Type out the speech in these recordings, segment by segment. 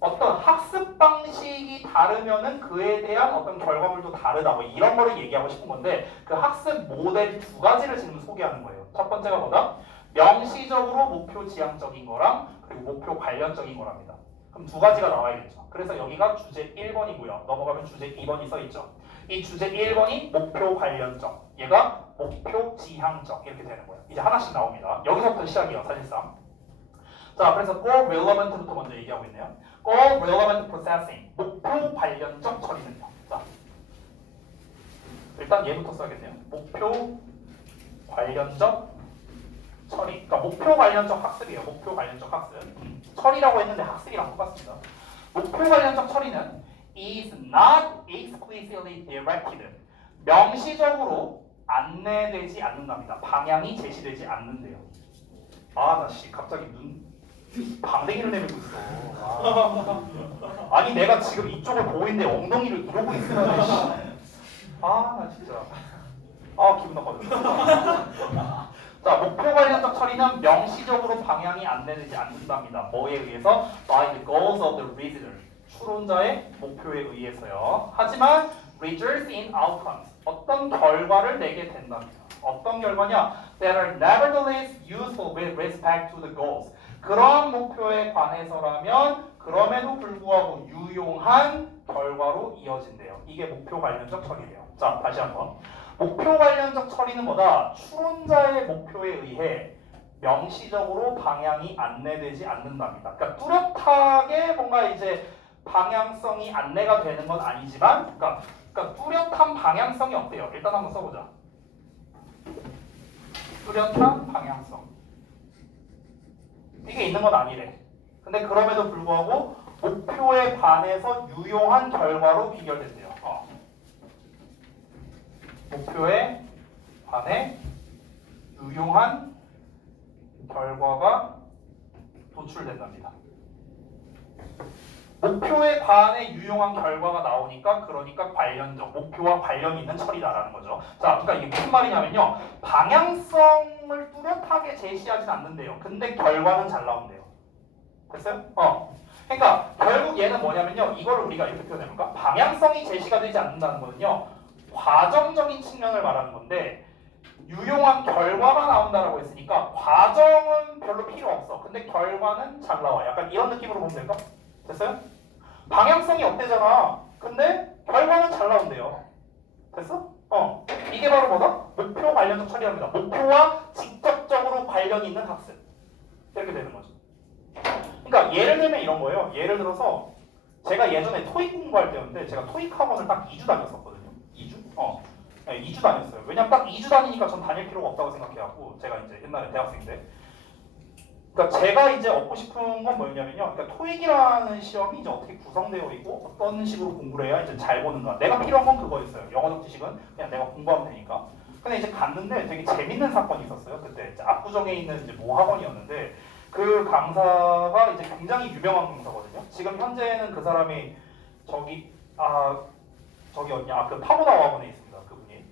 어떤 학습 방식이 다르면은 그에 대한 어떤 결과물도 다르다 뭐 이런 거를 얘기하고 싶은 건데 그 학습 모델 두 가지를 지금 소개하는 거예요. 첫 번째가 뭐다? 명시적으로 목표 지향적인 거랑 그리고 목표 관련적인 거랍니다. 그럼 두 가지가 나와야겠죠. 그래서 여기가 주제 1번이고요. 넘어가면 주제 2번이 써있죠. 이 주제 1번이 목표 관련적, 얘가 목표 지향적 이렇게 되는 거예요. 이제 하나씩 나옵니다. 여기서부터 시작이에요, 사실상. 자, 그래서 goal relevant부터 먼저 얘기하고 있네요. goal relevant processing, 목표 관련적 처리는요. 자, 일단 얘부터 써야겠네요. 목표 관련적 처리. 그러니까 목표 관련적 학습이에요. 목표 관련적 학습. 처리라고 했는데 학습이랑 똑같습니다. 목표 관련적 처리는 is not explicitly directed. 명시적으로 안내되지 않는답니다. 방향이 제시되지 않는데요. 아, 나 씨, 갑자기 방댕이를 내밀고 있어. 아니 내가 지금 이쪽을 보고 있는데 엉덩이를 이러고 있으면 나 진짜 기분 나빠졌어. 자, 목표 관련적 처리는 명시적으로 방향이 안내되지 않는답니다. 뭐에 의해서? By the goals of the reasoner. 추론자의 목표에 의해서요. 하지만 results in outcomes. 어떤 결과를 내게 된답니다. 어떤 결과냐? That are nevertheless useful with respect to the goals. 그러한 목표에 관해서라면 그럼에도 불구하고 유용한 결과로 이어진대요. 이게 목표 관련적 처리래요. 자, 다시 한번. 목표 관련적 처리는 뭐다? 추론자의 목표에 의해 명시적으로 방향이 안내되지 않는답니다. 그러니까 뚜렷하게 뭔가 이제 방향성이 안내가 되는 건 아니지만, 그러니까 뚜렷한 방향성이 없대요. 일단 한번 써보자. 뚜렷한 방향성. 이게 있는 건 아니래. 근데 그럼에도 불구하고 목표에 관해서 유용한 결과로 귀결된대요. 목표에 관해 유용한 결과가 도출된답니다. 목표에 관해 유용한 결과가 나오니까 그러니까 관련적, 목표와 관련이 있는 처리다라는 거죠. 자, 그러니까 이게 무슨 말이냐면요. 방향성을 뚜렷하게 제시하진 않는데요. 근데 결과는 잘 나온대요. 됐어요? 그러니까 결국 얘는 뭐냐면요. 이거를 우리가 이렇게 표현해볼까? 방향성이 제시가 되지 않는다는 거는요. 과정적인 측면을 말하는 건데 유용한 결과가 나온다라고 했으니까 과정은 별로 필요 없어. 근데 결과는 잘 나와. 약간 이런 느낌으로 보면 될까? 됐어요? 방향성이 없대잖아. 근데 결과는 잘 나온대요. 됐어? 이게 바로 뭐다? 목표 관련적 처리합니다. 목표와 직접적으로 관련이 있는 학습. 이렇게 되는 거죠. 그러니까 예를 들면 이런 거예요. 예를 들어서 제가 예전에 토익 공부할 때였는데 제가 토익 학원을 딱 2주 다녔었거든요. 2주? 네, 2주 다녔어요. 왜냐면 딱 2주 다니니까 전 다닐 필요가 없다고 생각해갖고 제가 이제 옛날에 대학생 때 그러니까 제가 이제 얻고 싶은 건 뭐였냐면요. 그러니까 토익이라는 시험이 이제 어떻게 구성되어 있고 어떤 식으로 공부를 해야 이제 잘 보는가. 내가 필요한 건 그거였어요. 영어적 지식은 그냥 내가 공부하면 되니까. 근데 이제 갔는데 되게 재밌는 사건이 있었어요. 그때 이제 압구정에 있는 이제 모 학원이었는데 그 강사가 이제 굉장히 유명한 강사거든요. 지금 현재는 그 사람이 저기 어디냐? 그 파고다 학원에 있습니다. 그분이.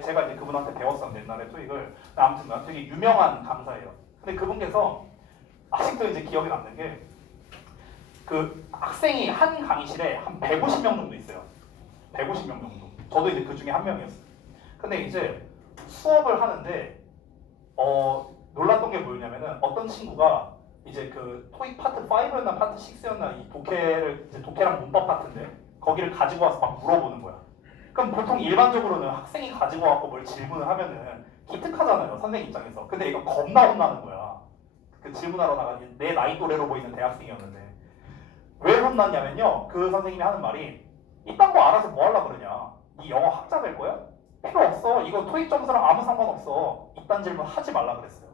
제가 이제 그분한테 배웠었는데 옛날에 토익을. 아무튼 되게 유명한 강사예요. 근데 그분께서 아직도 이제 기억에 남는 게 그 학생이 한 강의실에 한 150명 정도 있어요. 150명 정도. 저도 이제 그 중에 한 명이었어요. 근데 이제 수업을 하는데 놀랐던 게 뭐였냐면은 어떤 친구가 이제 그 토익 파트 5였나 파트 6였나 이 독해랑 문법 파트인데 거기를 가지고 와서 막 물어보는 거야. 그럼 보통 일반적으로는 학생이 가지고 와서 뭘 질문을 하면은 기특하잖아요, 선생님 입장에서. 근데 이거 겁나 혼나는 거야. 그 질문하러 나간 내 나이 또래로 보이는 대학생이었는데 왜 혼났냐면요. 그 선생님이 하는 말이 이딴 거 알아서 뭐 하려고 그러냐. 이 영어 학자 될 거야? 필요 없어. 이거 토익 점수랑 아무 상관없어. 이딴 질문 하지 말라 그랬어요.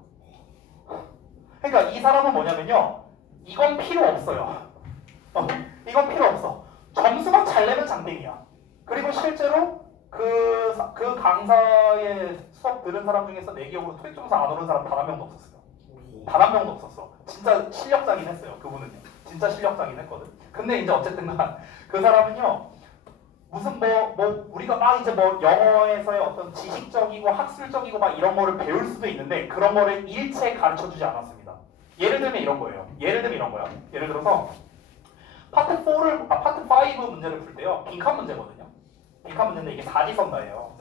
그러니까 이 사람은 뭐냐면요. 이건 필요 없어요. 이건 필요 없어. 점수만 잘 내면 장땡이야. 그리고 실제로 그 강사의 수업 들은 사람 중에서 내 기억으로 토익 점수 안 오른 사람 단 한 명도 없었어요. 단 한 명도 없었어. 진짜 실력자긴 했어요. 그분은요. 진짜 실력자긴 했거든. 근데 이제 어쨌든 그 사람은요. 무슨 우리가 막 이제 영어에서의 어떤 지식적이고 학술적이고 막 이런 거를 배울 수도 있는데 그런 거를 일체 가르쳐 주지 않았습니다. 예를 들면 이런 거예요. 예를 들면 이런 거야. 예를 들어서 파트 5 문제를 풀 때요. 빈칸 문제거든요. 빈칸 문제인데 이게 사지선다예요.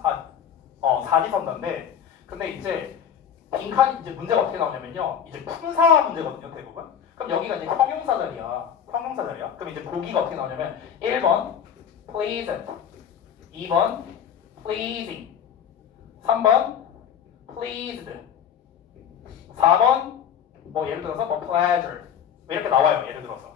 사지선다인데 근데 이제 빈칸 이제 문제가 어떻게 나오냐면요. 이제 품사 문제거든요, 대부분. 그럼 여기가 이제 형용사 자리야. 형용사 자리야. 그럼 이제 보기가 어떻게 나오냐면 1번 pleasant, 2번 pleasing, 3번 pleased, 4번 뭐 예를 들어서 뭐 pleasure 이렇게 나와요. 예를 들어서.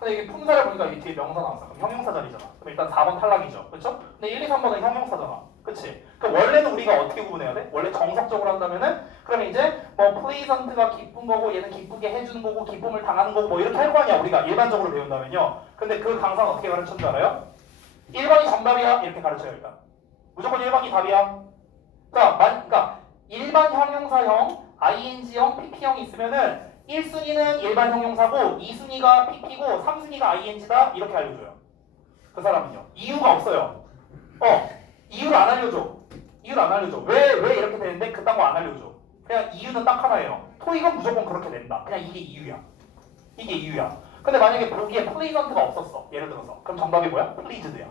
근데 이게 품사를 보니까 이 뒤에 명사 나왔어. 그럼 형용사 자리잖아. 그럼 일단 4번 탈락이죠. 그렇죠? 근데 1, 2, 3번은 형용사잖아. 그치? 그럼 원래는 우리가 어떻게 구분해야 돼? 원래 정석적으로 한다면은 그러면 이제 뭐 pleasant가 기쁜 거고 얘는 기쁘게 해주는 거고 기쁨을 당하는 거고 뭐 이렇게 할 거 아니야. 우리가 일반적으로 배운다면요. 근데 그 강사는 어떻게 가르쳤는 줄 알아요? 1번이 정답이야. 이렇게 가르쳐요. 일단. 무조건 1번이 답이야. 자, 그러니까 일반 형용사형, ing형, pp형이 있으면은 1순위는 일반 형용사고 2순위가 pp고 3순위가 ing다 이렇게 알려줘요. 그 사람은요. 이유가 없어요. 이유를 안 알려줘. 이유를 안 알려줘. 왜 이렇게 되는데 그딴 거 안 알려줘. 그냥 이유는 딱 하나예요. 토익은 무조건 그렇게 된다. 그냥 이게 이유야. 이게 이유야. 근데 만약에 보기에 pleasant가 없었어. 예를 들어서. 그럼 정답이 뭐야? pleased야.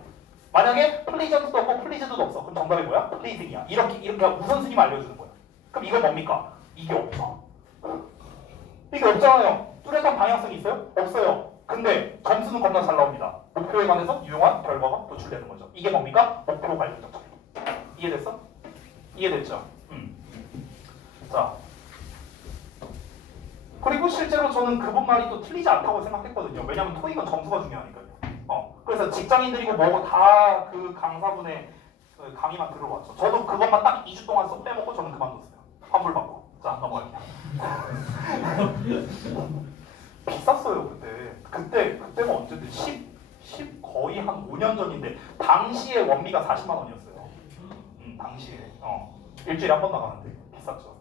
만약에 pleasant도 없고 pleased도 없어. 그럼 정답이 뭐야? pleasing이야. 이렇게 우선순위만 알려주는 거야. 그럼 이건 뭡니까? 이게 없어. 이게 없잖아요. 뚜렷한 방향성이 있어요? 없어요. 근데 점수는 겁나 잘 나옵니다. 목표에 관해서 유용한 결과가 도출되는 거죠. 이게 뭡니까? 목표 관련적 처리. 이해됐어? 이해됐죠? 자, 그리고 실제로 저는 그분 말이 또 틀리지 않다고 생각했거든요. 왜냐면 토익은 점수가 중요하니까요. 그래서 직장인들이고 뭐고 다 그 강사분의 그 강의만 들어봤죠. 저도 그것만 딱 2주 동안 쏙 빼먹고 저는 그만뒀어요. 환불 받고. 자, 넘어갈게요. 비쌌어요 그때가 언제든 10 거의 한 5년 전인데 당시에 원비가 40만 원이었어요. 당시에 일주일에 한 번 나가는데 비쌌죠.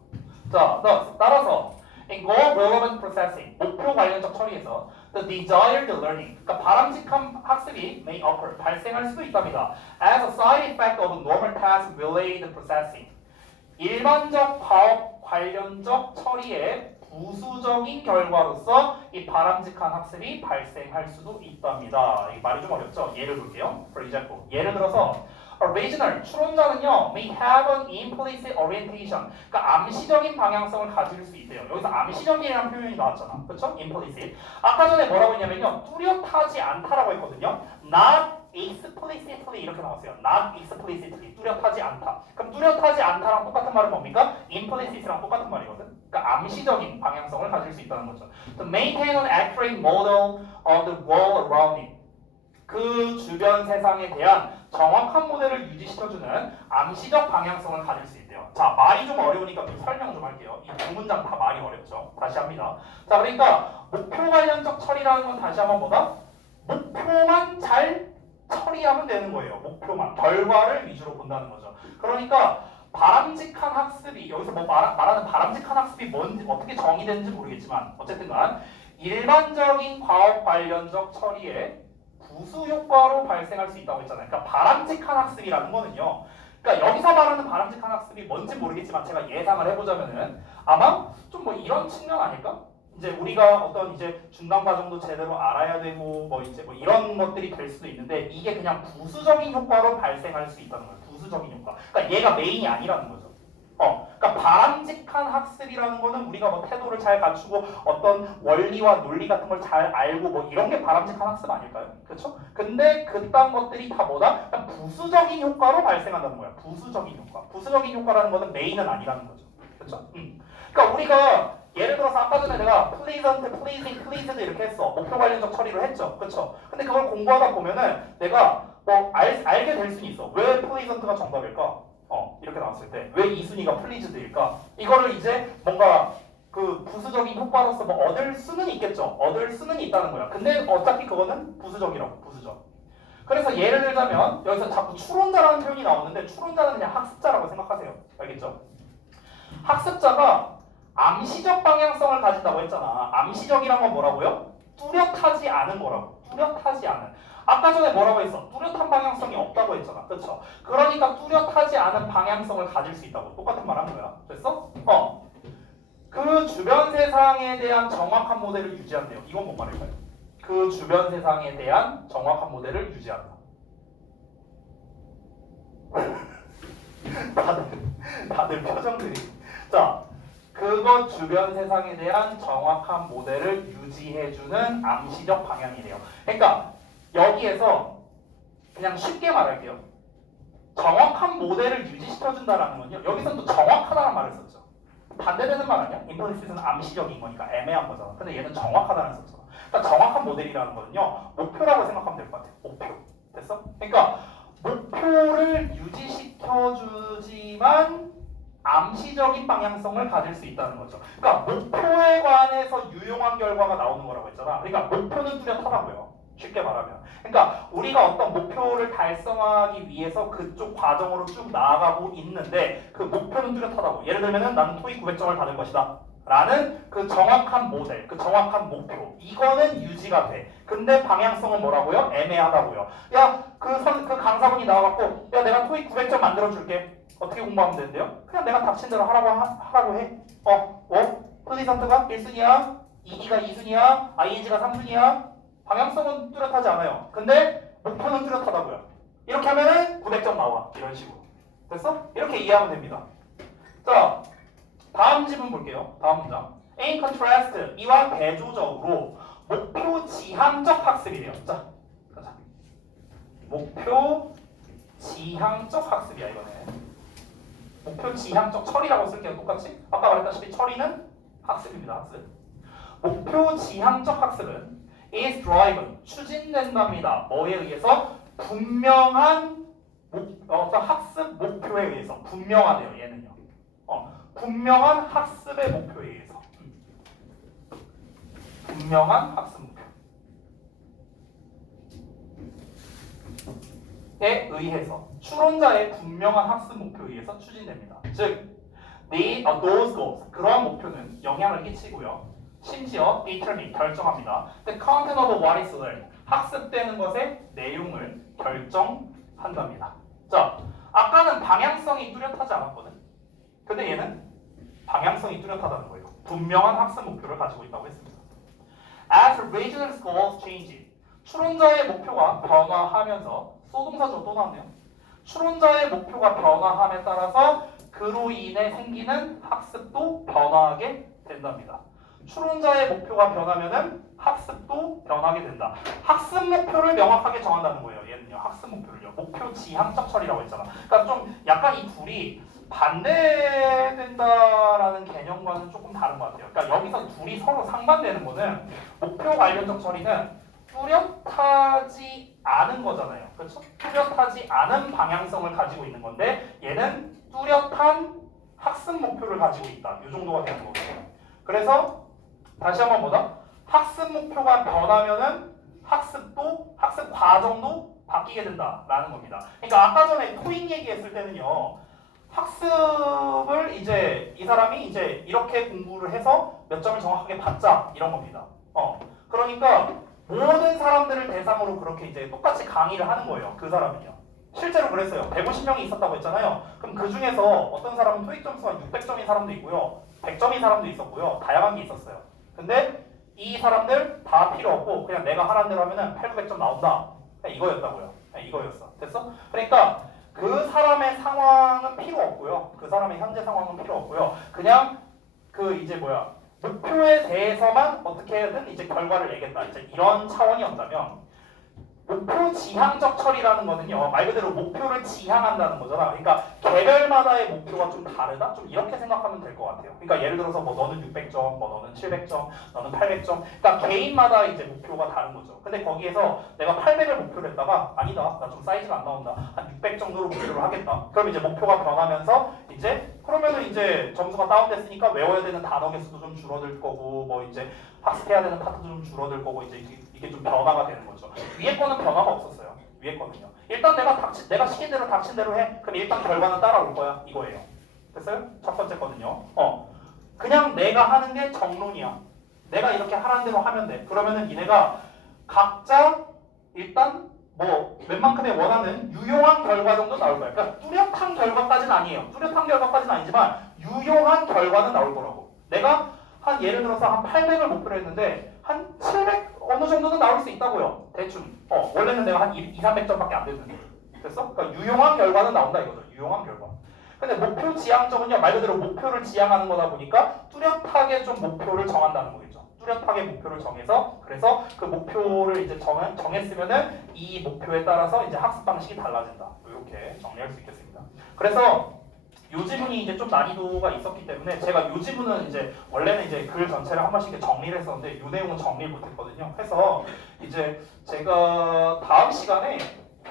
자, 따라서 in goal relevant processing 목표 관련적 처리에서 the desired learning 그러니까 바람직한 학습이 may occur 발생할 수도 있답니다. as a side effect of normal task related processing 일반적 과업 관련적 처리의 부수적인 결과로서 이 바람직한 학습이 발생할 수도 있답니다. 이 말이 좀 어렵죠? 예를 들게요. For example, 예를 들어서 original 추론자는요 may have an implicit orientation 그러니까 암시적인 방향성을 가질 수 있대요. 여기서 암시적이라는 표현이 나왔잖아. 그렇죠? implicit. 아까 전에 뭐라고 했냐면요 뚜렷하지 않다라고 했거든요. not explicitly 이렇게 나왔어요. not explicitly 뚜렷하지 않다. 그럼 뚜렷하지 않다랑 똑같은 말은 뭡니까? implicit랑 똑같은 말이거든. 그러니까 암시적인 방향성을 가질 수 있다는 거죠. To maintain an accurate model of the world around it. 그 주변 세상에 대한 정확한 모델을 유지시켜주는 암시적 방향성을 가질 수 있대요. 자, 말이 좀 어려우니까 좀 설명 좀 할게요. 이 두 문장 다 말이 어렵죠. 다시 합니다. 자, 그러니까 목표 관련적 처리라는 건 다시 한번 뭐다? 목표만 잘 처리하면 되는 거예요. 목표만. 결과를 위주로 본다는 거죠. 그러니까 바람직한 학습이 여기서 뭐 말하는 바람직한 학습이 뭔지 어떻게 정의되는지 모르겠지만 어쨌든간 일반적인 과업 관련적 처리에 부수 효과로 발생할 수 있다고 했잖아요. 그러니까 바람직한 학습이라는 거는요. 그러니까 여기서 말하는 바람직한 학습이 뭔지 모르겠지만 제가 예상을 해보자면은 아마 좀 뭐 이런 측면 아닐까? 이제 우리가 어떤 이제 중간 과정도 제대로 알아야 되고 뭐 이제 뭐 이런 것들이 될 수도 있는데 이게 그냥 부수적인 효과로 발생할 수 있다는 거예요. 부수적인 효과. 그러니까 얘가 메인이 아니라는 거죠. 그러니까 바람직한 학습이라는 거는 우리가 뭐 태도를 잘 갖추고 어떤 원리와 논리 같은 걸 잘 알고 뭐 이런 게 바람직한 학습 아닐까요? 그렇죠? 근데 그딴 것들이 다 뭐다? 그냥 부수적인 효과로 발생한다는 거야. 부수적인 효과. 부수적인 효과라는 거는 메인은 아니라는 거죠. 그렇죠? 그러니까 우리가 예를 들어서 아까 전에 내가 pleasant, pleasing, pleased 이렇게 했어. 목표 관련적 처리를 했죠. 그렇죠? 근데 그걸 공부하다 보면은 내가 뭐 알게 될 수는 있어. 왜 pleasant가 정답일까? 이렇게 나왔을 때 왜 이 순위가 pleased일까? 이거를 이제 뭔가 그 부수적인 효과로서 뭐 얻을 수는 있겠죠. 얻을 수는 있다는 거야. 근데 어차피 그거는 부수적이라고. 부수적. 그래서 예를 들자면 여기서 자꾸 추론자라는 표현이 나오는데 추론자는 그냥 학습자라고 생각하세요. 알겠죠? 학습자가 암시적 방향성을 가진다고 했잖아. 암시적이란 건 뭐라고요? 뚜렷하지 않은 거라고. 뚜렷하지 않은. 아까 전에 뭐라고 했어? 뚜렷한 방향성이 없다고 했잖아. 그렇죠? 그러니까 뚜렷하지 않은 방향성을 가질 수 있다고. 똑같은 말 한 거야. 됐어? 그 주변 세상에 대한 정확한 모델을 유지한대요. 이건 뭔 말일까요? 그 주변 세상에 대한 정확한 모델을 유지한다. 다들 표정들이. 자, 그것 주변 세상에 대한 정확한 모델을 유지해주는 암시적 방향이래요. 그러니까 여기에서 그냥 쉽게 말할게요. 정확한 모델을 유지시켜준다라는 건요. 여기서 또 정확하다는 말을 썼죠. 반대되는 말 아니야? 임플리시트는 암시적인 거니까 애매한 거잖아. 근데 얘는 정확하다는 썼잖아. 그러니까 정확한 모델이라는 거는요. 목표라고 생각하면 될 것 같아. 목표. 됐어? 그러니까 목표를 유지시켜주지만 암시적인 방향성을 가질 수 있다는 거죠. 그러니까 목표에 관해서 유용한 결과가 나오는 거라고 했잖아. 그러니까 목표는 뚜렷하다고요. 쉽게 말하면. 그러니까 우리가 어떤 목표를 달성하기 위해서 그쪽 과정으로 쭉 나아가고 있는데 그 목표는 뚜렷하다고. 예를 들면 나는 토익 900점을 받을 것이다. 라는 그 정확한 모델, 그 정확한 목표. 이거는 유지가 돼. 근데 방향성은 뭐라고요? 애매하다고요. 야, 그 강사분이 나와갖고 야, 내가 토익 900점 만들어줄게. 어떻게 공부하면 되는데요? 그냥 내가 닥친 대로 하라고 해. 플리선트가 1순위야, ED가 2순위야, ING가 3순위야. 방향성은 뚜렷하지 않아요. 근데 목표는 뚜렷하다고요. 이렇게 하면은 900점 나와. 이런 식으로. 됐어? 이렇게 이해하면 됩니다. 자, 다음 지문 볼게요. 다음 문장. In contrast, 이와 대조적으로 목표 지향적 학습이래요. 자, 가자. 목표 지향적 학습이야, 이거는. 목표 지향적 처리라고 쓸게요. 똑같이. 아까 말했다시피 처리는 학습입니다. 학습. 목표 지향적 학습은 is driven, 추진된답니다. 뭐에 의해서? 분명한 어떤 학습 목표에 의해서. 분명하대요. 얘는요. 분명한 학습의 목표에 의해서. 분명한 학습 목표에 의해서. 추론자의 분명한 학습 목표에 의해서 추진됩니다. 즉, those goals, 그러한 목표는 영향을 끼치고요. 심지어 determine, 결정합니다. The content of what is learned, 학습되는 것의 내용을 결정한답니다. 자, 아까는 방향성이 뚜렷하지 않았거든. 근데 얘는 방향성이 뚜렷하다는 거예요. 분명한 학습 목표를 가지고 있다고 했습니다. As regional goals change, 추론자의 목표가 변화하면서, 소동사죠. 또 나왔네요. 추론자의 목표가 변화함에 따라서 그로 인해 생기는 학습도 변화하게 된답니다. 추론자의 목표가 변하면은 학습도 변하게 된다. 학습 목표를 명확하게 정한다는 거예요. 얘는요. 학습 목표를요. 목표 지향적 처리라고 했잖아. 그러니까 좀 약간 이 둘이 반대된다라는 개념과는 조금 다른 것 같아요. 그러니까 여기서 둘이 서로 상반되는 거는 목표 관련적 처리는 뚜렷하지 않은 거잖아요. 그렇죠? 뚜렷하지 않은 방향성을 가지고 있는 건데 얘는 뚜렷한 학습 목표를 가지고 있다. 이 정도가 되는 거거든요. 그래서 다시 한번 보자. 학습 목표가 변하면은 학습 과정도 바뀌게 된다라는 겁니다. 그러니까 아까 전에 토익 얘기했을 때는요. 학습을 이제 이 사람이 이제 이렇게 공부를 해서 몇 점을 정확하게 받자 이런 겁니다. 그러니까 모든 사람들을 대상으로 그렇게 이제 똑같이 강의를 하는 거예요. 그 사람은요. 실제로 그랬어요. 150명이 있었다고 했잖아요. 그럼 그 중에서 어떤 사람은 토익 점수가 600점인 사람도 있고요. 100점인 사람도 있었고요. 다양한 게 있었어요. 근데 이 사람들 다 필요 없고 그냥 내가 하라는 대로 하면은 8, 900점 나온다. 이거였다고요. 이거였어. 됐어? 그러니까 그 사람의 상황은 필요 없고요. 그 사람의 현재 상황은 필요 없고요. 그냥 그 이제 목표에 대해서만 어떻게든 이제 결과를 내겠다. 이제 이런 차원이었다면 목표 지향적 처리라는 거는요. 말 그대로 목표를 지향한다는 거잖아. 그러니까 개별마다의 목표가 좀 다르다? 좀 이렇게 생각하면 될 것 같아요. 그러니까 예를 들어서 너는 600점, 너는 700점, 너는 800점. 그러니까 개인마다 이제 목표가 다른 거죠. 근데 거기에서 내가 800을 목표로 했다가 아니다. 나 좀 사이즈가 안 나온다. 한 600 정도로 목표를 하겠다. 그럼 이제 목표가 변하면서 그러면은 이제 점수가 다운됐으니까 외워야 되는 단어 개수도 좀 줄어들 거고 뭐 이제 학습해야 되는 파트도 좀 줄어들 거고 이제 이게 좀 변화가 되는 거죠. 위에 거는 변화가 없었어요. 위에 거는요. 일단 내가 시킨 대로 닥친 대로 해. 그럼 일단 결과는 따라올 거야. 이거예요. 됐어요? 첫 번째 거는요. 그냥 내가 하는 게 정론이야. 내가 이렇게 하라는 대로 하면 돼. 그러면은 니네가 각자 일단 웬만큼의 원하는 유용한 결과 정도 나올 거야. 그러니까 뚜렷한 결과까지는 아니에요. 뚜렷한 결과까지는 아니지만 유용한 결과는 나올 거라고. 내가 예를 들어서 한 800을 목표로 했는데 한 700 어느 정도는 나올 수 있다고요. 대충. 원래는 내가 한 2, 300점밖에 안 되는데. 됐어? 그러니까 유용한 결과는 나온다 이거죠. 유용한 결과. 근데 목표 지향점은요, 말 그대로 목표를 지향하는 거다 보니까 뚜렷하게 좀 목표를 정한다는 거겠죠. 뚜렷하게 목표를 정해서, 그래서 그 목표를 이제 정했으면은 이 목표에 따라서 이제 학습 방식이 달라진다. 이렇게 정리할 수 있겠습니다. 그래서 요 지문이 이제 좀 난이도가 있었기 때문에 제가 요 지문은 이제 원래는 이제 글 전체를 한 번씩 정리를 했었는데 요 내용은 정리를 못했거든요. 해서 이제 제가 다음 시간에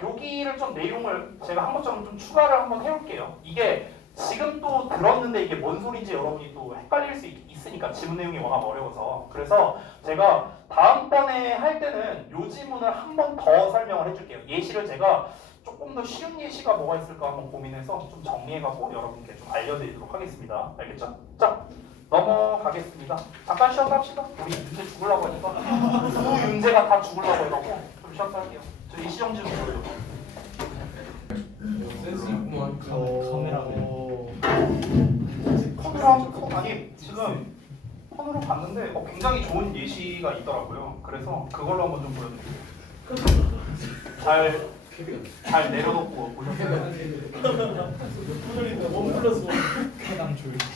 여기를 좀 내용을 제가 한 것처럼 좀 추가를 한번 해올게요. 이게 지금 또 들었는데 이게 뭔 소리인지 여러분이 또 헷갈릴 수 있으니까 지문 내용이 워낙 어려워서. 그래서 제가 다음번에 할 때는 요 지문을 한 번 더 설명을 해줄게요. 예시를 제가 조금 더 쉬운 예시가 뭐가 있을까 한번 고민해서 좀 정리해갖고 여러분께 좀 알려드리도록 하겠습니다. 알겠죠? 자, 넘어가겠습니다. 잠깐 쉬었다 합시다. 우리 윤재 죽으려고 하니까 두 윤재가 다 죽으려고 해갖고 좀 쉬었다 할게요. 저 이시영 좀 보여줘. 센스 있구만. 폰으로 아니 지금 폰으로 봤는데 굉장히 좋은 예시가 있더라고요. 그래서 그걸로 한번 좀 보여드릴게요. 잘 내려놓고 보셨어요?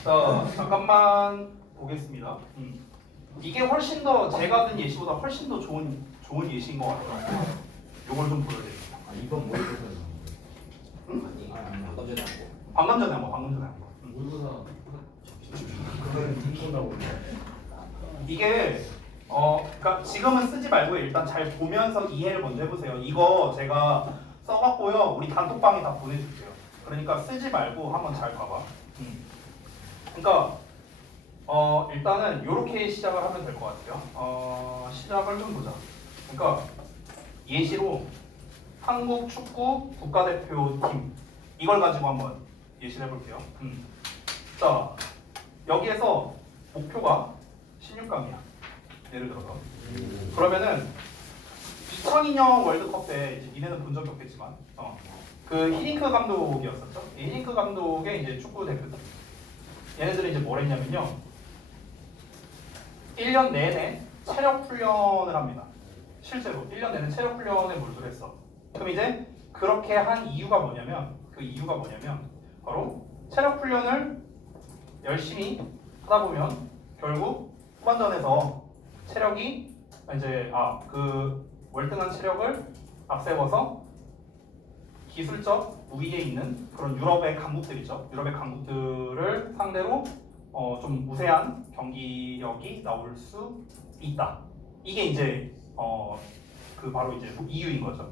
자, 잠깐만 보겠습니다. 이게 훨씬 더 제가 든 예시보다 훨씬 더 좋은 예시인 것 같아요. 이걸 좀 보여드릴게요. 이번 모의고사 응? 방금 전에 한 거. 방금 전에 한 거. 모의고사 그건 인권다고. 이게 그러니까 지금은 쓰지 말고 일단 잘 보면서 이해를 먼저 해보세요. 이거 제가 써갖고요 우리 단톡방에 다 보내줄게요. 그러니까 쓰지 말고 한번 잘 봐봐. 그러니까 일단은 이렇게 시작을 하면 될 것 같아요. 시작을 좀 보자. 그러니까 예시로 한국 축구 국가대표팀 이걸 가지고 한번 예시를 해볼게요. 자, 여기에서 목표가 16강이야. 예를 들어서. 그러면은 2002년 월드컵 때 이제 니네는 본 적이 없겠지만, 그 히딩크 감독이었었죠. 이 히딩크 감독의 이제 축구 대표팀. 얘네들이 이제 뭘 했냐면요, 1년 내내 체력 훈련을 합니다. 실제로 1년 내내 체력 훈련에 몰두를 했어. 그럼 이제 그렇게 한 이유가 뭐냐면, 바로 체력 훈련을 열심히 하다 보면 결국 후반전에서 체력이 이제 그 월등한 체력을 앞세워서 기술적 우위에 있는 그런 유럽의 강국들이죠. 유럽의 강국들을 상대로 좀 우세한 경기력이 나올 수 있다. 이게 이제 그 바로 이제 이유인 거죠.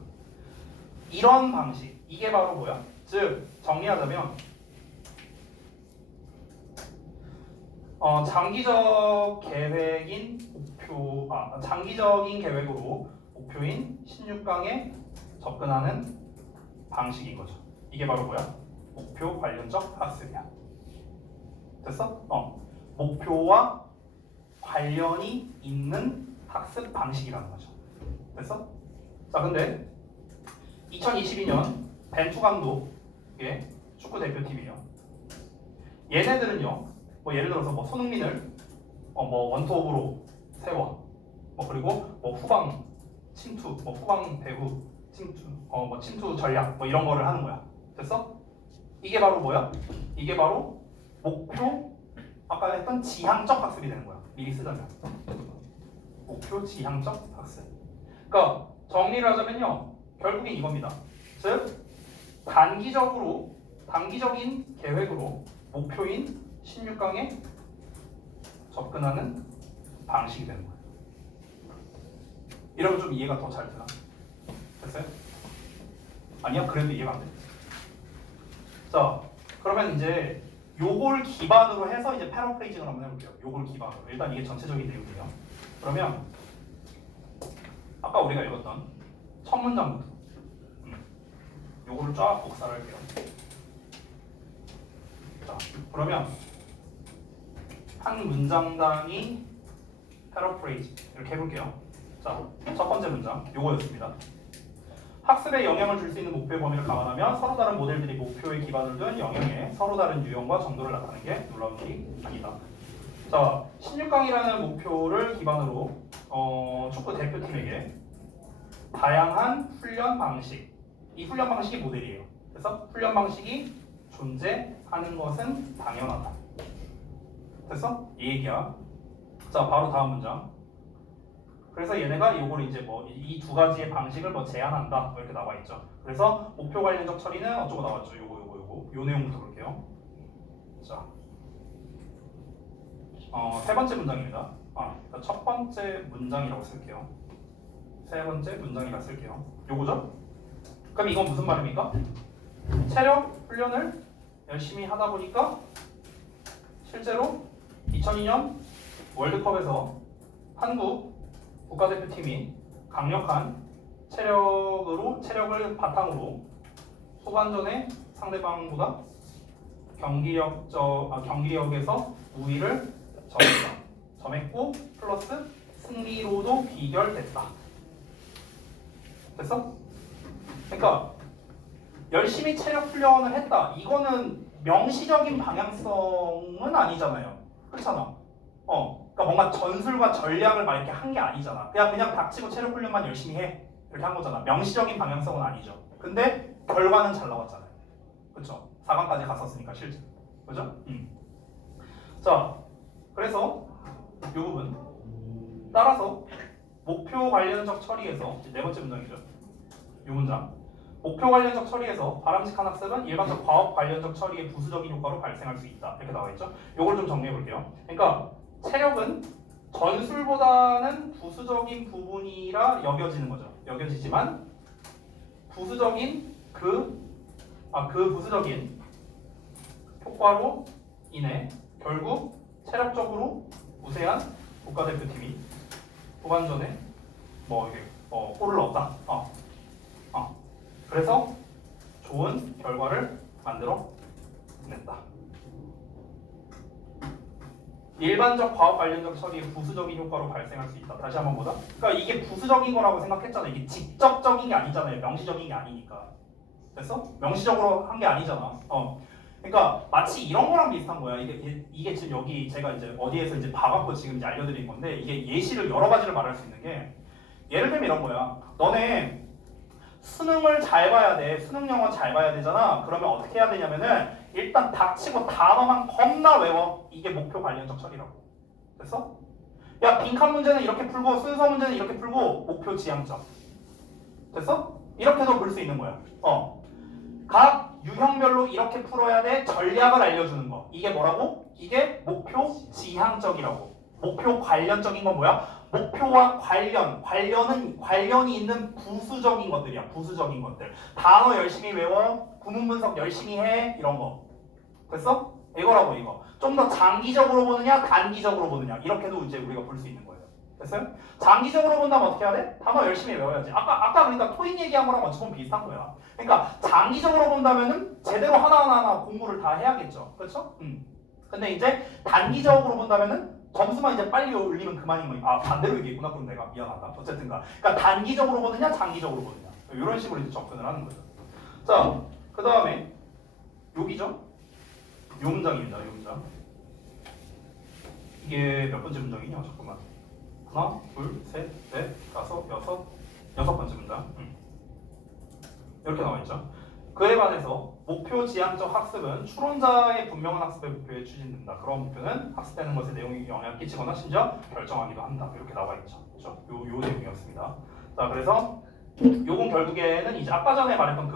이런 방식, 이게 바로 뭐야? 즉 정리하자면 장기적인 계획으로 목표인 16강에 접근하는 방식인 거죠. 이게 바로 뭐야? 목표 관련적 학습이야. 됐어? 목표와 관련이 있는 학습 방식이라는 거죠. 됐어? 자, 근데 2022년 벤투 감독의 축구 대표팀이에요. 얘네들은요, 뭐 예를 들어서 뭐 손흥민을 뭐 원톱으로 세워, 뭐 그리고 뭐 후방 침투, 뭐 후방 배후 침투, 뭐 침투 전략, 뭐 이런 거를 하는 거야. 됐어? 이게 바로 뭐야? 이게 바로 목표, 아까 했던 지향적 학습이 되는 거야. 미리 쓰자면 목표 지향적 학습. 그러니까 정리를 하자면요, 결국엔 이겁니다. 즉 단기적인 계획으로 목표인 16강에 접근하는 방식이 되는 거예요. 이러면 좀 이해가 더 잘 되나? 됐어요? 아니야? 그래도 이해가 안 돼. 자, 그러면 이제 요걸 기반으로 해서 이제 패러프레이징을 한번 해볼게요. 요걸 기반으로. 일단 이게 전체적인 내용이에요. 그러면 아까 우리가 읽었던 첫 문장부터 요거를 쫙 복사를 할게요. 자, 그러면 한 문장당이 패러프레이즈 이렇게 해볼게요. 자, 첫 번째 문장 요거였습니다. 학습에 영향을 줄 수 있는 목표의 범위를 감안하면 서로 다른 모델들이 목표에 기반을 둔 영역에 서로 다른 유형과 정도를 나타내는 게 놀라운 일이 아니다. 자, 16강이라는 목표를 기반으로 축구 대표팀에게 다양한 훈련 방식, 이 훈련 방식이 모델이에요. 그래서 훈련 방식이 존재하는 것은 당연하다. 됐어? 이 얘기야. 자, 바로 다음 문장. 그래서 얘네가 요걸 이제 뭐 이 두 가지의 방식을 뭐 제한한다 뭐 이렇게 나와 있죠. 그래서 목표 관련적 처리는 어쩌고 나왔죠. 요 내용부터 볼게요. 자, 세 번째 문장입니다. 첫 번째 문장이라고 쓸게요. 세 번째 문장이라 쓸게요. 요거죠? 그럼 이건 무슨 말입니까? 체력 훈련을 열심히 하다 보니까 실제로 2002년 월드컵에서 한국 국가대표팀이 강력한 체력을 바탕으로 후반전에 상대방보다 경기력에서 우위를 점했고 플러스 승리로도 비결됐다. 됐어? 그러니까 열심히 체력 훈련을 했다. 이거는 명시적인 방향성은 아니잖아요. 그렇잖아. 그러니까 뭔가 전술과 전략을 막 이렇게 한 게 아니잖아. 그냥 닥치고 체력 훈련만 열심히 해 이렇게 한 거잖아. 명시적인 방향성은 아니죠. 근데 결과는 잘 나왔잖아요. 그렇죠? 4강까지 갔었으니까 실제. 그죠? 자, 그래서 이 부분 따라서 목표 관련적 처리에서 네 번째 문장이죠. 이 문장. 목표 관련적 처리에서 바람직한 학습은 일반적 과업 관련적 처리의 부수적인 효과로 발생할 수 있다. 이렇게 나와 있죠. 이걸 좀 정리해 볼게요. 그러니까 체력은 전술보다는 부수적인 부분이라 여겨지는 거죠. 여겨지지만 부수적인 그 부수적인 효과로 인해 결국 체력적으로 우세한 국가대표팀이 후반전에 골을 넣었다. 그래서 좋은 결과를 만들어 냈다. 일반적 과업 관련적 처리의 부수적인 효과로 발생할 수 있다. 다시 한번 보자. 그러니까 이게 부수적인 거라고 생각했잖아. 이게 직접적인 게 아니잖아요. 명시적인 게 아니니까. 됐어? 명시적으로 한 게 아니잖아. 그러니까 마치 이런 거랑 비슷한 거야. 이게 지금 여기 제가 이제 어디에서 이제 봐갖고 지금 이제 알려드린 건데 이게 예시를 여러 가지를 말할 수 있는 게 예를 들면 이런 거야. 너네 수능을 잘 봐야 돼. 수능 영어 잘 봐야 되잖아. 그러면 어떻게 해야 되냐면은 일단 닥치고 단어만 겁나 외워. 이게 목표 관련적 처리라고. 됐어? 야, 빈칸 문제는 이렇게 풀고 순서 문제는 이렇게 풀고 목표 지향점. 됐어? 이렇게도 볼 수 있는 거야. 각 유형별로 이렇게 풀어야 돼. 전략을 알려주는 거. 이게 뭐라고? 이게 목표 지향적이라고. 목표 관련적인 건 뭐야? 목표와 관련이 있는 부수적인 것들이야. 부수적인 것들. 단어 열심히 외워. 구문 분석 열심히 해. 이런 거. 됐어? 이거라고 이거. 좀 더 장기적으로 보느냐, 단기적으로 보느냐. 이렇게도 이제 우리가 볼 수 있는 거예요. 됐어요? 장기적으로 본다면 어떻게 해야 돼? 단어 열심히 외워야지. 아까 그러니까 토익 얘기한 거랑 어찌 보면 비슷한 거야. 그러니까 장기적으로 본다면은 제대로 하나하나 공부를 다 해야겠죠. 그렇죠? 근데 이제 단기적으로 본다면은 점수만 이제 빨리 올리면 그만인 거야. 반대로 얘기했구나. 그럼 내가 미안하다. 어쨌든가. 그러니까 단기적으로 보느냐, 장기적으로 보느냐. 이런 식으로 이제 접근을 하는 거죠. 자, 그 다음에 여기죠. 요 문장입니다. 요 문장. 이게 몇 번째 문장이냐? 잠깐만. 하나, 둘, 셋, 넷, 다섯, 여섯 번째 문장. 이렇게 나와 있죠. 그에 반해서 목표 지향적 학습은 추론자의 분명한 학습의 목표에 추진된다. 그런 목표는 학습되는 것에 내용이 영향을 끼치거나 심지어 결정하기도 한다. 이렇게 나와 있죠. 그렇죠? 요 내용이었습니다. 자, 그래서 요건 결국에는 이제 아까 전에 말했던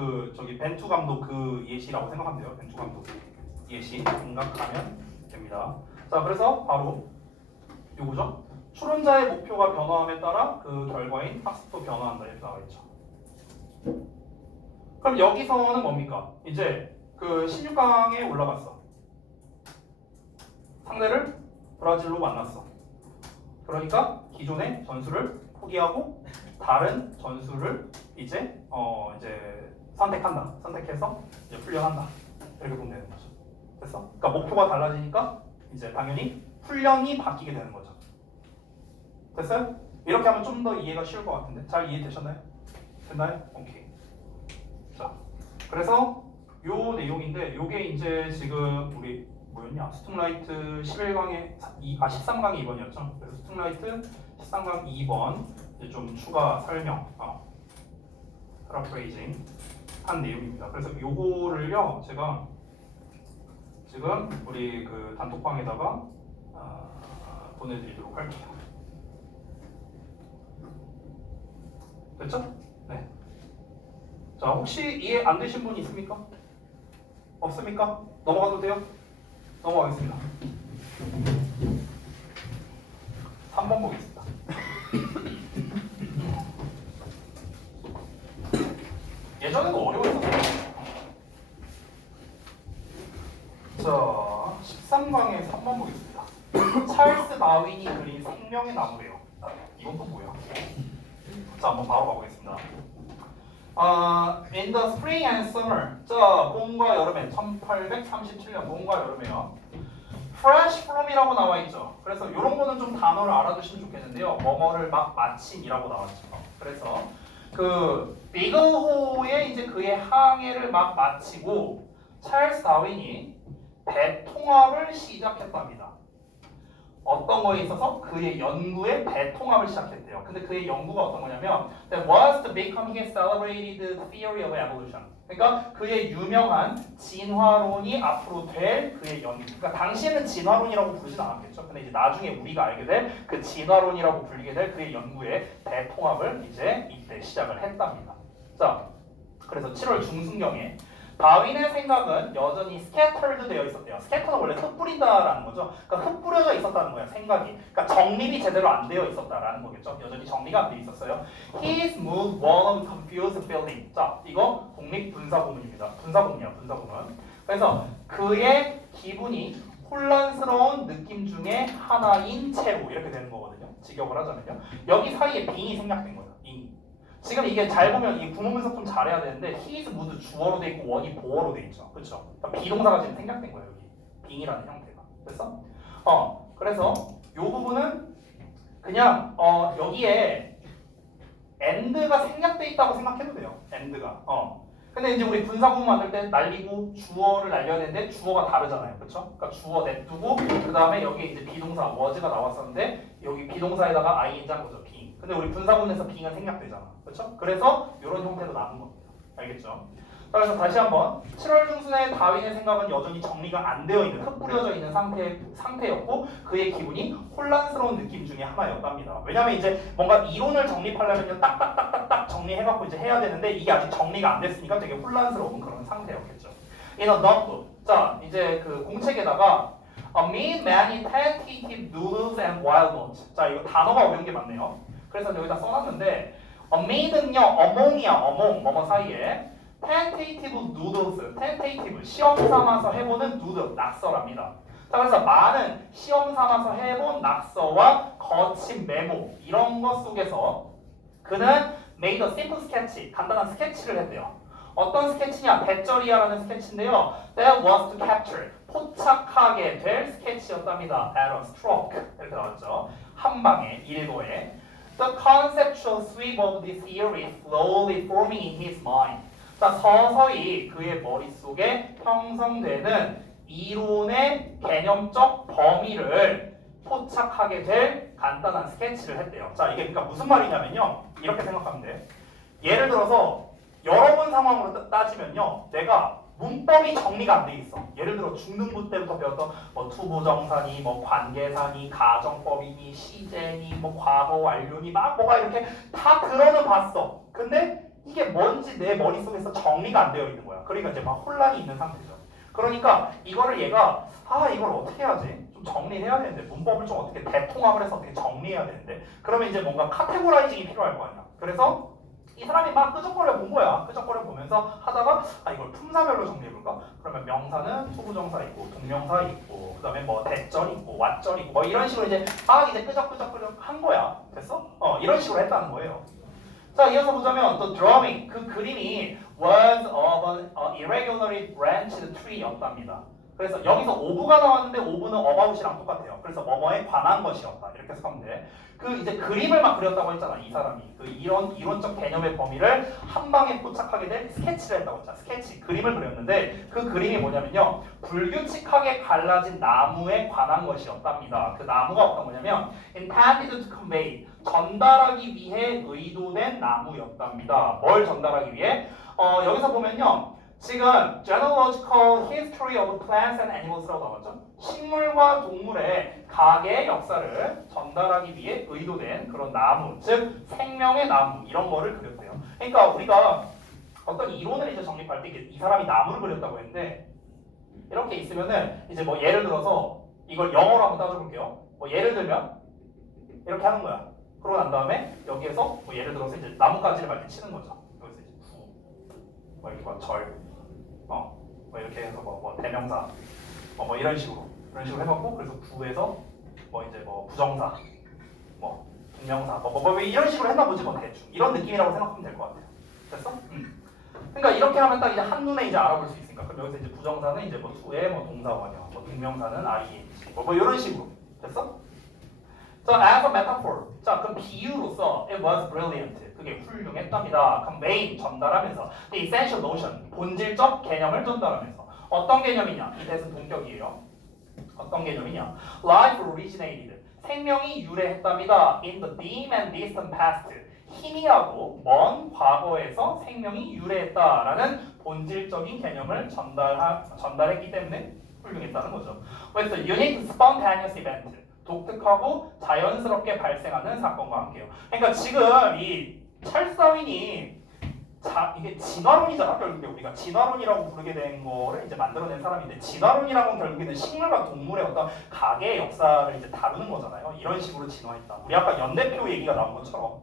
벤투 감독 그 예시라고 생각하면 돼요. 벤투 감독 예시 생각하면 됩니다. 자, 그래서 바로 요거죠. 추론자의 목표가 변화함에 따라 그 결과인 학습도 변화한다. 이렇게 나와 있죠. 그럼 여기서는 뭡니까? 이제 그 16강에 올라갔어. 상대를 브라질로 만났어. 그러니까 기존의 전술을 포기하고 다른 전술을 이제 선택한다. 선택해서 이제 훈련한다. 이렇게 보면 되는 거죠. 됐어? 그러니까 목표가 달라지니까 이제 당연히 훈련이 바뀌게 되는 거죠. 됐어요? 이렇게 하면 좀 더 이해가 쉬울 것 같은데 잘 이해되셨나요? 됐나요? 오케이. 자, 그래서 요 내용인데 요게 이제 지금 우리 뭐였냐? 스퉁라이트 13강에 이번이었죠. 그래서 스퉁라이트 13강 2번 이제 좀 추가 설명, paraphrasing 한 내용입니다. 그래서 요거를요 제가 지금 우리 그 단톡방에다가 보내드리도록 할게요. 됐죠? 네. 자, 혹시 이해 안 되신 분 있습니까? 없습니까? 넘어가도 돼요? 넘어가겠습니다. 3번 보겠습니다. 예전에도 어려웠었어요. 자, 13강의 3번 보겠습니다. 찰스 다윈이 그린 생명의 나무래요. 이건 또 뭐야? 자, 한번 바로 가보겠습니다. In the spring and summer. 자, 봄과 여름에 1837년 봄과 여름에요. Fresh from이라고 나와 있죠. 그래서 이런 거는 좀 단어를 알아두시면 좋겠는데요. 뭐뭐를 막 마침이라고 나왔죠. 그래서 그 비글호의 이제 그의 항해를 막 마치고 찰스 다윈이 대통합을 시작했답니다. 어떤 거에 있어서 그의 연구에 대통합을 시작했대요. 근데 그의 연구가 어떤 거냐면 That was to become his celebrated theory of evolution. 그러니까 그의 유명한 진화론이 앞으로 될 그의 연구. 그러니까 당시에는 진화론이라고 부르진 않았겠죠. 근데 이제 나중에 우리가 알게 될 그 진화론이라고 불리게 될 그의 연구의 대통합을 이제 이때 시작을 했답니다. 자, 그래서 7월 중순경에 다윈의 생각은 여전히 scattered 되어 있었대요. scatter는 원래 흩뿌린다라는 거죠. 그러니까 흩뿌려져 있었다는 거야, 생각이. 그러니까 정립이 제대로 안 되어 있었다라는 거겠죠. 여전히 정리가 안 되어 있었어요. His mood was confused feeling. 자, 이거 국립분사구문입니다. 분사구문이야, 분사구문. 그래서 그의 기분이 혼란스러운 느낌 중에 하나인 채로 이렇게 되는 거거든요. 직역을 하자면요. 여기 사이에 빙이 생략된 거예요. 빙. 지금 이게 잘 보면 이 구문 분석 좀 잘해야 되는데 his mood 주어로 돼 있고 원이 보어로 돼 있죠. 그렇죠? 그러니까 비동사가 지금 생략된 거예요. 여기 빙이라는 형태가. 그래서 그래서 이 부분은 그냥 여기에 and가 생략돼 있다고 생각해도 돼요. and가. 근데 이제 우리 분사구문 만들 때 날리고 주어를 날려야 되는데 주어가 다르잖아요. 그렇죠? 그러니까 주어 냅두고 그다음에 여기 이제 비동사 was가 나왔었는데 여기 비동사에다가 ing한 거죠. 빙. 근데 우리 분사구문에서 빙은 생략되잖아. 그렇죠? 그래서 이런 형태로 나눈 겁니다. 알겠죠? 자, 그래서 다시 한번 7월 중순에 다윈의 생각은 여전히 정리가 안 되어 있는 흩뿌려져 있는 상태였고 그의 기분이 혼란스러운 느낌 중에 하나였답니다. 왜냐하면 이제 뭔가 이론을 정립하려면 딱딱딱딱딱 정리해갖고 이제 해야 되는데 이게 아직 정리가 안 됐으니까 되게 혼란스러운 그런 상태였겠죠. In a notebook. 자, 이제 그 공책에다가 amid many tentative doodles and wild notes. 자, 이거 단어가 어려운 게 많네요. 그래서 여기다 써놨는데 amid는요, among이야, among 뭐뭐 사이에 tentative noodles, tentative 시험 삼아서 해보는 noodle 낙서랍니다. 자, 그래서 많은 시험 삼아서 해본 낙서와 거친 메모 이런 것 속에서 그는 made a simple sketch, 간단한 스케치를 했대요. 어떤 스케치냐? 대절이야라는 스케치인데요. That was to capture, 포착하게 될 스케치였답니다. At a stroke 이렇게 나왔죠. 한 방에, 일거에. The conceptual sweep of the theory slowly forming in his mind. 자, 서서히 그의 머릿속에 형성되는 이론의 개념적 범위를 포착하게 될 간단한 스케치를 했대요. 자, 이게 그러니까 무슨 말이냐면요. 이렇게 생각하면 돼. 예를 들어서 여러 번 상황으로 따지면요. 내가 문법이 정리가 안 돼 있어. 예를 들어 중등부 때부터 배웠던 뭐 투부정사니 뭐 관계사니 가정법이니 시제니 뭐 과거 완료니 막 뭐가 이렇게 다 들어는 봤어. 근데 이게 뭔지 내 머릿속에서 정리가 안 되어 있는 거야. 그러니까 이제 막 혼란이 있는 상태죠. 그러니까 이거를 얘가 이걸 어떻게 해야지? 좀 정리해야 되는데 문법을 좀 어떻게 대통합을 해서 어떻게 정리해야 되는데 그러면 이제 뭔가 카테고라이징이 필요할 거 아니야. 그래서 이 사람이 막 끄적거려 본 거야. 끄적거려 보면서 하다가 이걸 품사별로 정리해볼까? 그러면 명사는 투부정사 있고 동명사 있고 그다음에 뭐 대절 있고 왓절 있고 뭐 이런 식으로 이제 이제 끄적끄적 한 거야. 됐어? 이런 식으로 했다는 거예요. 자, 이어서 보자면 the drawing, 그 그림이 was of an irregularly branched tree였답니다. 그래서 여기서 ove가 나왔는데 ove는 about이랑 똑같아요. 그래서 뭐뭐에 관한 것이었다. 이렇게 해석하면 돼. 그 이제 그림을 막 그렸다고 했잖아. 이 사람이. 그 이론적 개념의 범위를 한 방에 포착하게 된 스케치를 했다고 했잖아. 스케치. 그림을 그렸는데 그 그림이 뭐냐면요. 불규칙하게 갈라진 나무에 관한 것이었답니다. 그 나무가 어떤 거냐면 intended to convey. 전달하기 위해 의도된 나무였답니다. 뭘 전달하기 위해? 여기서 보면요. 지금 genealogical history of plants and animals라고 나왔죠. 식물과 동물의 가계의 역사를 전달하기 위해 의도된 그런 나무, 즉 생명의 나무 이런 거를 그렸대요. 그러니까 우리가 어떤 이론을 이제 정립할 때 이 사람이 나무를 그렸다고 했는데 이렇게 있으면은 이제 뭐 예를 들어서 이걸 영어로 한번 따져볼게요. 뭐 예를 들면 이렇게 하는 거야. 그러고 난 다음에 여기에서 뭐 예를 들어서 이제 나뭇가지를 막 이렇게 치는 거죠. 여기서 이제 구, 뭐 이렇게 막 절, 뭐 이렇게 해서 뭐 대명사, 뭐 이런 식으로 해갖고 그래서 구에서 뭐 이제 뭐 부정사, 뭐 분명사, 뭐 이런 식으로 했나 보지 뭐 대충 이런 느낌이라고 생각하면 될 것 같아요. 됐어? 그러니까 이렇게 하면 딱 이제 한 눈에 이제 알아볼 수 있으니까 그럼 여기서 이제 부정사는 이제 뭐 to에 뭐 동사원형, 뭐 분명사는 ing, 뭐 이런 식으로 됐어? 자, as a metaphor. 자, 그럼 비유로서 it was brilliant. 그게 훌륭했답니다. convey 전달하면서 the essential notion 본질적 개념을 전달하면서 어떤 개념이냐? 이 대은 동격이에요. 어떤 개념이냐? Life originated. 생명이 유래했답니다. In the dim and distant past. 희미하고 먼 과거에서 생명이 유래했다라는 본질적인 개념을 전달했기 때문에 훌륭했다는 거죠. With a unique spontaneous event. 독특하고 자연스럽게 발생하는 사건과 함께요. 그러니까 지금 이 찰스 다윈이 이게 진화론이잖아. 결국에 우리가 진화론이라고 부르게 된 거를 이제 만들어낸 사람인데 진화론이라고는 결국에는 식물과 동물의 어떤 가계의 역사를 이제 다루는 거잖아요. 이런 식으로 진화했다. 우리 아까 연대표 얘기가 나온 것처럼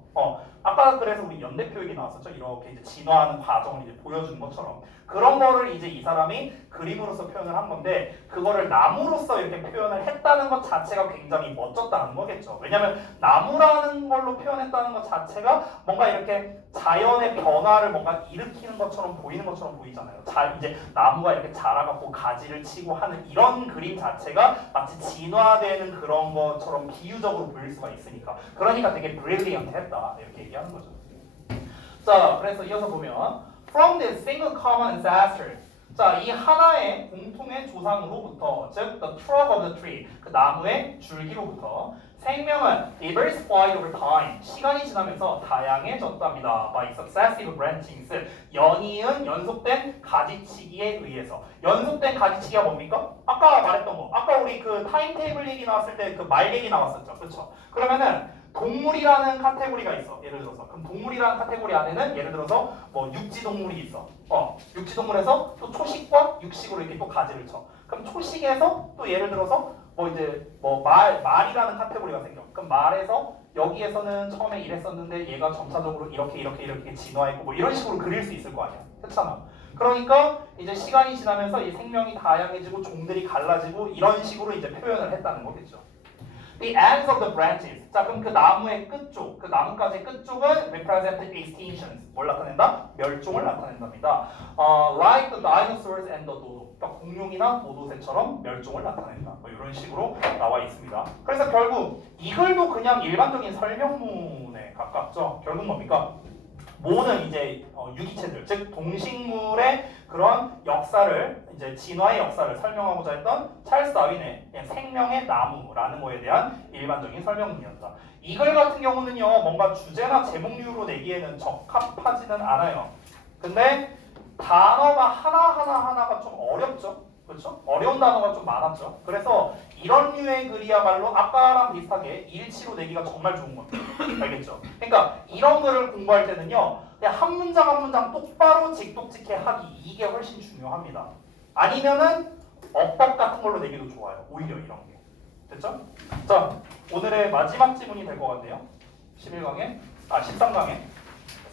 아까 그래서 우리 연대표 얘기 나왔었죠. 이렇게 이제 진화하는 과정을 이제 보여준 것처럼 그런 거를 이제 이 사람이 그림으로서 표현을 한 건데 그거를 나무로서 이렇게 표현을 했다는 것 자체가 굉장히 멋졌다는 거겠죠. 왜냐하면 나무라는 걸로 표현했다는 것 자체가 뭔가 이렇게 자연의 변화를 뭔가 일으키는 것처럼 보이는 것처럼 보이잖아요. 이제 나무가 이렇게 자라갖고 가지를 치고 하는 이런 그림 자체가 마치 진화되는 그런 것처럼 비유적으로 보일 수가 있으니까 그러니까 되게 brilliant했다 이렇게 얘기하는 거죠. 자, 그래서 이어서 보면 From this single common ancestor. 자, 이 하나의 공통의 조상으로부터, 즉 the trunk of the tree, 그 나무의 줄기로부터 생명은 diversified over time, 시간이 지나면서 다양해졌답니다. By successive branchings, 연이은 연속된 가지치기에 의해서. 연속된 가지치기가 뭡니까? 아까 말했던 거. 아까 우리 그 타임테이블 얘기 나왔을 때 그 말 얘기 나왔었죠. 그렇죠? 그러면은 동물이라는 카테고리가 있어. 예를 들어서 그럼 동물이라는 카테고리 안에는 예를 들어서 뭐 육지동물이 있어. 육지동물에서 또 초식과 육식으로 이렇게 또 가지를 쳐. 그럼 초식에서 또 예를 들어서 뭐 이제 뭐 말이라는 카테고리가 생겨. 그럼 말에서 여기에서는 처음에 이랬었는데 얘가 점차적으로 이렇게 진화했고 뭐 이런 식으로 그릴 수 있을 거 아니야. 그렇잖아. 그러니까 이제 시간이 지나면서 이 생명이 다양해지고 종들이 갈라지고 이런 식으로 이제 표현을 했다는 거겠죠. The ends of the branches. 자, 그럼 그 나무의 끝쪽, 그 나뭇가지의 끝쪽은 represent extinctions. 뭘 나타낸다? 멸종을 나타낸답니다. Like the dinosaurs and the dodo. 그러니까 공룡이나 도도새처럼 멸종을 나타낸다. 뭐 이런 식으로 나와 있습니다. 그래서 결국 이글도 그냥 일반적인 설명문에 가깝죠. 결국 뭡니까? 모든 이제 유기체들, 즉 동식물의 그런 역사를 이제 진화의 역사를 설명하고자 했던 찰스 다윈의 생명의 나무라는 거에 대한 일반적인 설명문이었다. 이글 같은 경우는요, 뭔가 주제나 제목류로 내기에는 적합하지는 않아요. 근데 단어가 하나가 좀 어렵죠. 그렇죠? 어려운 단어가 좀 많았죠. 그래서 이런 류의 글이야말로 아까랑 비슷하게 일치로 내기가 정말 좋은 겁니다. 알겠죠? 그러니까 이런 글을 공부할 때는요, 그냥 한 문장 한 문장 똑바로 직독직해 하기 이게 훨씬 중요합니다. 아니면은 어법 같은 걸로 내기도 좋아요. 오히려 이런 게. 됐죠? 자, 오늘의 마지막 지문이 될 것 같네요. 13강의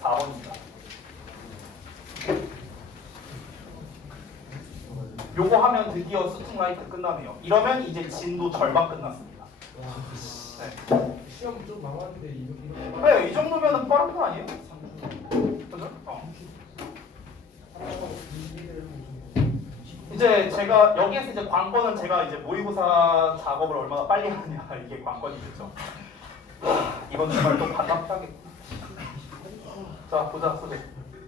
4번입니다. 요거 하면 드디어 스팅라이트 끝나네요. 이러면 이제 진도 절반 끝났습니다. 네. 시험 좀 남았는데 이렇게 네, 이 정도면은 빠른 거 아니에요? 그죠? 이제 이제 제가 여기에서 이제 관건은 제가 이제 모의고사 작업을 얼마나 빨리 하느냐 이게 관건이겠죠. 이번 주말 또 반납하겠다. 자 보자 소재.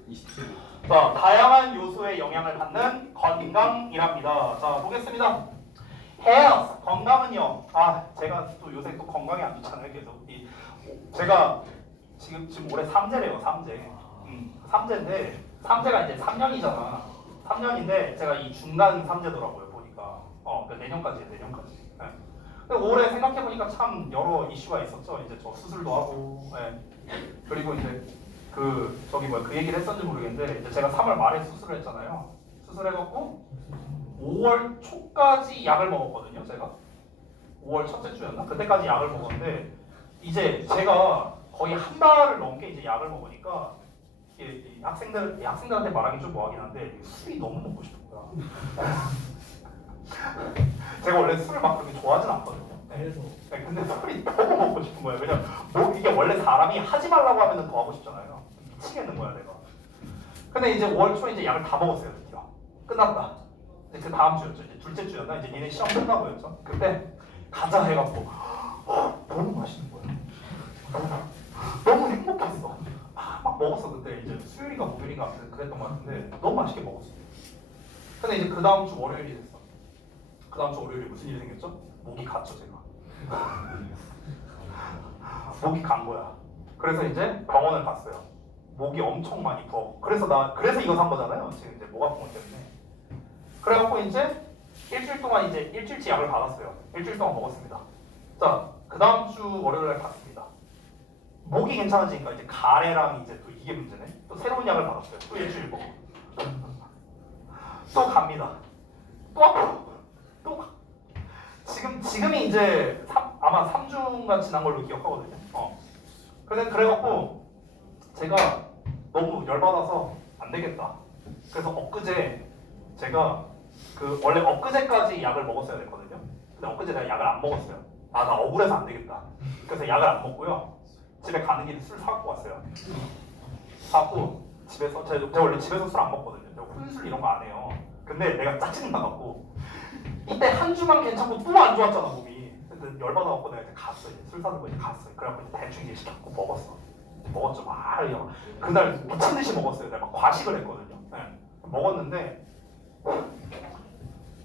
27. 자 다양한 요소의 영향을 받는 건강이랍니다. 자 보겠습니다. health 건강은요. 아 제가 또 요새 또 건강이 안 좋잖아요. 계속 제가 지금 올해 3제래요. 3제. 3제인데 3제가 이제 3년이잖아. 3년인데 제가 이 중간 3제더라고요 보니까. 그러니까 내년까지예요. 내년까지. 네. 근데 올해 생각해 보니까 참 여러 이슈가 있었죠. 이제 저 수술도 하고, 네. 그리고 이제 그 저기 뭐야 그 얘기를 했었는지 모르겠는데 이제 제가 3월 말에 수술을 했잖아요. 수술해갖고 5월 초까지 약을 먹었거든요. 제가 5월 첫째 주였나? 그때까지 약을 먹었는데 이제 제가 거의 한 달을 넘게 이제 약을 먹으니까 이 학생들한테 말하기 좀 뭐하긴 한데 술이 너무 먹고 싶은 거야. 제가 원래 술을 막 그렇게 좋아하진 않거든요. 그래서 네, 근데 술이 너무 먹고 싶은 거예요. 왜냐면 뭐 이게 원래 사람이 하지 말라고 하면 더 하고 싶잖아요. 미치겠는 거야 내가. 근데 이제 5월 초에 이제 약을 다 먹었어요 드디어. 끝났다. 그 다음 주였죠. 이제 둘째 주였나? 이제 니네 시험 끝나고였죠. 그때 가자 해갖고 너무 맛있는 거야. 너무 행복했어. 막 먹었어 그때 이제 수요일인가 목요일인가 그랬던 것 같은데 너무 맛있게 먹었어. 근데 이제 그 다음 주 월요일이 됐어. 그 다음 주 월요일에 무슨 일이 생겼죠? 목이 갔죠 제가. 목이 간 거야. 그래서 이제 병원을 갔어요. 목이 엄청 많이 부어. 그래서 이거 산 거잖아요. 지금 이제 목 아픈 것 때문에. 그래갖고 이제 일주일 동안 이제 일주일치 약을 받았어요. 일주일 동안 먹었습니다. 자, 그 다음 주 월요일에 갔습니다. 목이 괜찮아지니까 이제 가래랑 이제 또 이게 문제네. 또 새로운 약을 받았어요. 또 일주일 먹고. 또 갑니다. 또 아파. 또 가. 지금이 이제 아마 3주가 지난 걸로 기억하거든요. 그래갖고 제가 너무 열받아서 안 되겠다. 그래서 엊그제 제가 원래 엊그제까지 약을 먹었어야 됐거든요. 근데 엊그제 내가 약을 안 먹었어요. 나 억울해서 안 되겠다. 그래서 약을 안 먹고요. 집에 가는 길에 술 사갖고 왔어요. 사갖고 집에서 제가 원래 집에서 술 안 먹거든요. 제가 혼술 이런 거 안 해요. 근데 내가 짜증 나갖고 이때 한 주만 괜찮고 또 안 좋았잖아 몸이. 근데 열받아갖고 내가 이제 갔어. 이제 술 사는 거 이제 갔어요. 그래갖고 이제 대충 이제 시켰고 먹었어. 먹었죠. 그날 미친 듯이 먹었어요. 내가 막 과식을 했거든요. 네. 먹었는데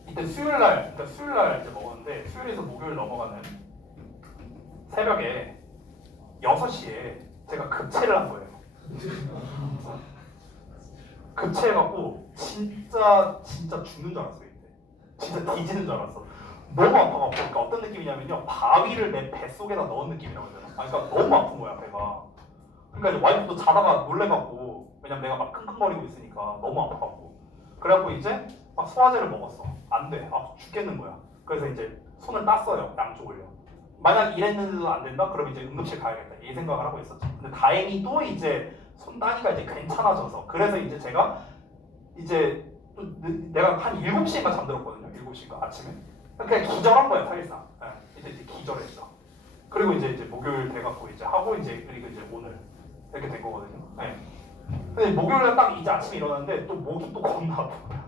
이때 수요일날 이제 먹었는데 수요일에서 목요일 넘어가는 새벽에 6시에 제가 급체를 한 거예요. 급체해갖고 진짜 죽는 줄 알았어요. 이때 진짜 뒤지는 줄 알았어. 너무 아파갖고 그러니까 어떤 느낌이냐면요 바위를 내 뱃속에다 넣은 느낌이라고 해야 되나? 그러니까 너무 아픈 거야 배가. 그러니까 이제 와이프도 자다가 놀래갖고 왜냐면 내가 막 끙끙거리고 있으니까 너무 아파갖고 그래갖고 이제 막 소화제를 먹었어. 안 돼. 죽겠는 거야. 그래서 이제 손을 땄어요. 양쪽을요. 만약 이랬는데도 안 된다? 그럼 이제 응급실 가야겠다. 이 생각을 하고 있었죠. 근데 다행히 또 이제 손 따니까 이제 괜찮아져서 그래서 이제 제가 이제 또 내가 한 7시인가 잠들었거든요. 7시인가 아침에. 그냥 기절한 거야 사실상. 네. 이제 기절했어. 그리고 이제 목요일 돼갖고 이제 하고 그리고 이제 오늘 이렇게 된 거거든요. 네. 근데 목요일에 딱 이제 아침에 일어났는데 또 목이 또 겁나 아픈 거야.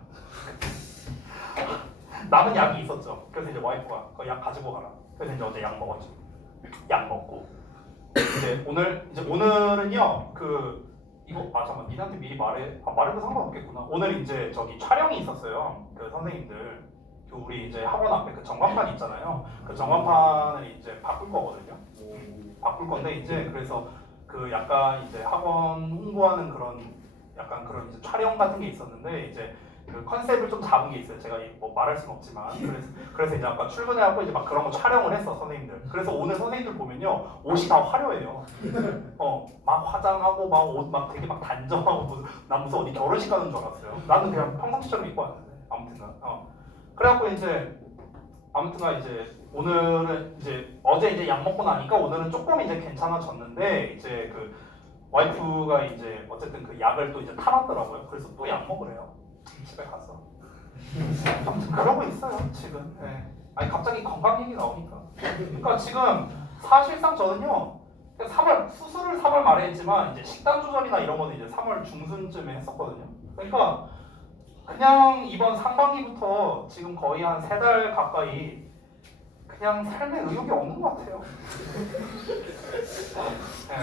남은 약이 있었죠. 그래서 이제 와이프가 그 약 가지고 가라. 그래서 이제 어제 약 먹었죠. 약 먹고 이제 오늘은요 이거 잠깐 니한테 미리 말해도 상관없겠구나. 오늘 이제 저기 촬영이 있었어요. 그 선생님들 우리 이제 학원 앞에 그 전광판 있잖아요. 그 전광판을 이제 바꿀 거거든요. 바꿀 건데 이제 그래서 그 약간 이제 학원 홍보하는 그런 약간 그런 이제 촬영 같은 게 있었는데 이제 그 컨셉을 좀 잡은 게 있어요. 제가 뭐 말할 수는 없지만 그래서 이제 아까 출근해갖고 이제 막 그런 거 촬영을 했어 선생님들. 그래서 오늘 선생님들 보면요 옷이 다 화려해요. 막 화장하고 막 옷 막 되게 막 단정하고 난 무슨 어디 결혼식 가는 줄 알았어요. 나는 그냥 평상시처럼 입고 왔는데 아무튼간 그래갖고 이제 오늘은 이제 어제 이제 약 먹고 나니까 오늘은 조금 이제 괜찮아졌는데 이제 그 와이프가 이제 어쨌든 그 약을 또 이제 타놨더라고요. 그래서 또 약 먹으래요. 집에 가서. 아무튼 그러고 있어요 지금. 네. 아니 갑자기 건강 얘기 나오니까. 그러니까 지금 사실상 저는요. 3월 수술을 3월 말에 했지만 이제 식단 조절이나 이런 거는 이제 3월 중순쯤에 했었거든요. 그러니까 그냥 이번 상반기부터 지금 거의 한 3달 가까이 그냥 삶에 의욕이 없는 것 같아요. 네.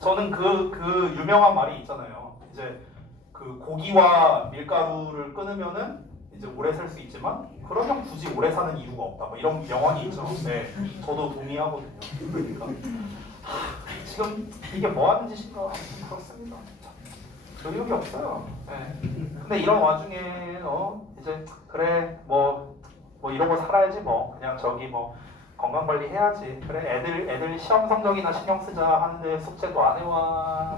저는 그 유명한 말이 있잖아요. 이제 그 고기와 밀가루를 끊으면은 이제 오래 살 수 있지만 그러면 굳이 오래 사는 이유가 없다. 뭐 이런 명언이 있죠. 네, 저도 동의하거든요. 그러니까 지금 이게 뭐 하는 짓인가 그렇습니다. 의욕이 없어요. 네. 근데 이런 와중에 이제 그래 뭐 이러고 살아야지 뭐 그냥 저기 뭐 건강 관리 해야지. 그래 애들 시험 성적이나 신경 쓰자 하는데 숙제도 안 해와.